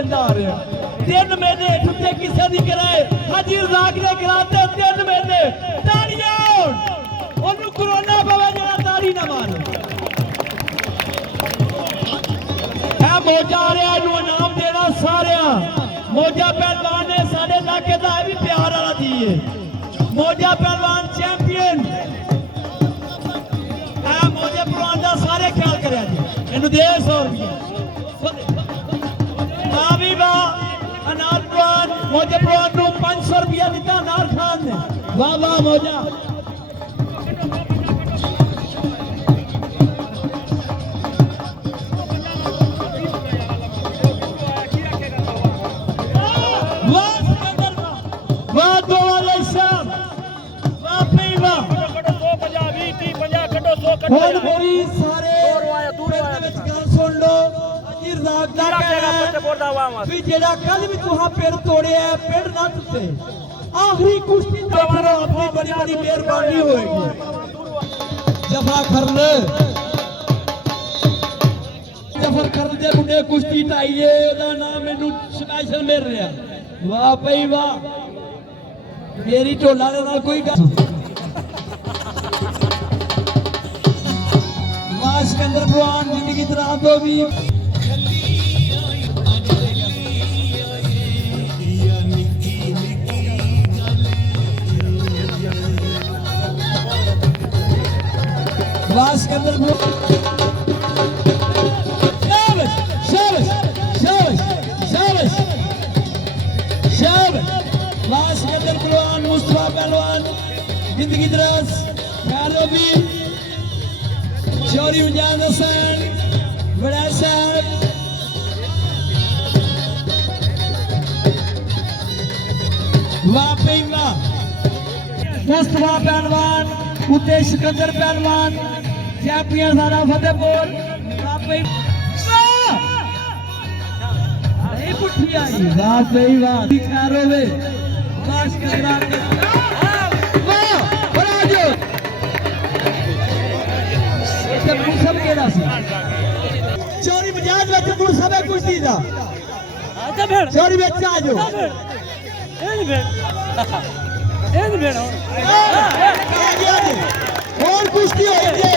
बंदा आ रहा 3 महीने छुट्टे किसे नहीं कराए हाजी रजाक ने कराते 3 महीने ताड़ियां ओनू कोरोना पवे जरा ताड़ी ना मार है मौजा आ रहा इनू इनाम देना सारे मौजा पहलवान ने साडे इलाके दा भी प्यार वाला दी है मौजा पहलवान चैंपियन है मौजा पहलवान दा सारे ख्याल करया जी इनू दे 100 रुपया भी वाह अनार पहलवान मौजा पहलवान नू 500 रुपया दिता अनार खान ने वाह वाह मौजा कल भी तुहा पेड़ तोड़े है पेड़ ना टूटे आखिरी कुश्ती अपनी बड़ी बड़ी मेहरबानी होगी जफर कर दे मुंडे कुश्ती ढाईए ओदा नाम मैनू स्पेशल मिल रहा वाह भाई वाह मेरी ढोला दे नाल कोई गल वाह सिकंदर पहलवान जिंदगी तरह तो भी वास के अंदर शाबाश शाबाश शाबाश शाबाश शाबाश वास के अंदर पहलवान मुस्तफा पहलवान जिंदगी दराज प्यारो भी शौरी मुजाहिद हसन बड़ा साहब वाह भाई वाह मुस्तफा पहलवान उते सिकंदर पहलवान चैंपियन सारा फतेहपुर पुठी आई वाह भाई वाह खैर होवे काश करा वाह बराजो इसे मुसब केड़ा सी चोरी मजाज विच मुसब है कुश्ती दा आजा भेड़ चोरी विच आ जाओ ए भेड़ और कुश्ती होई जे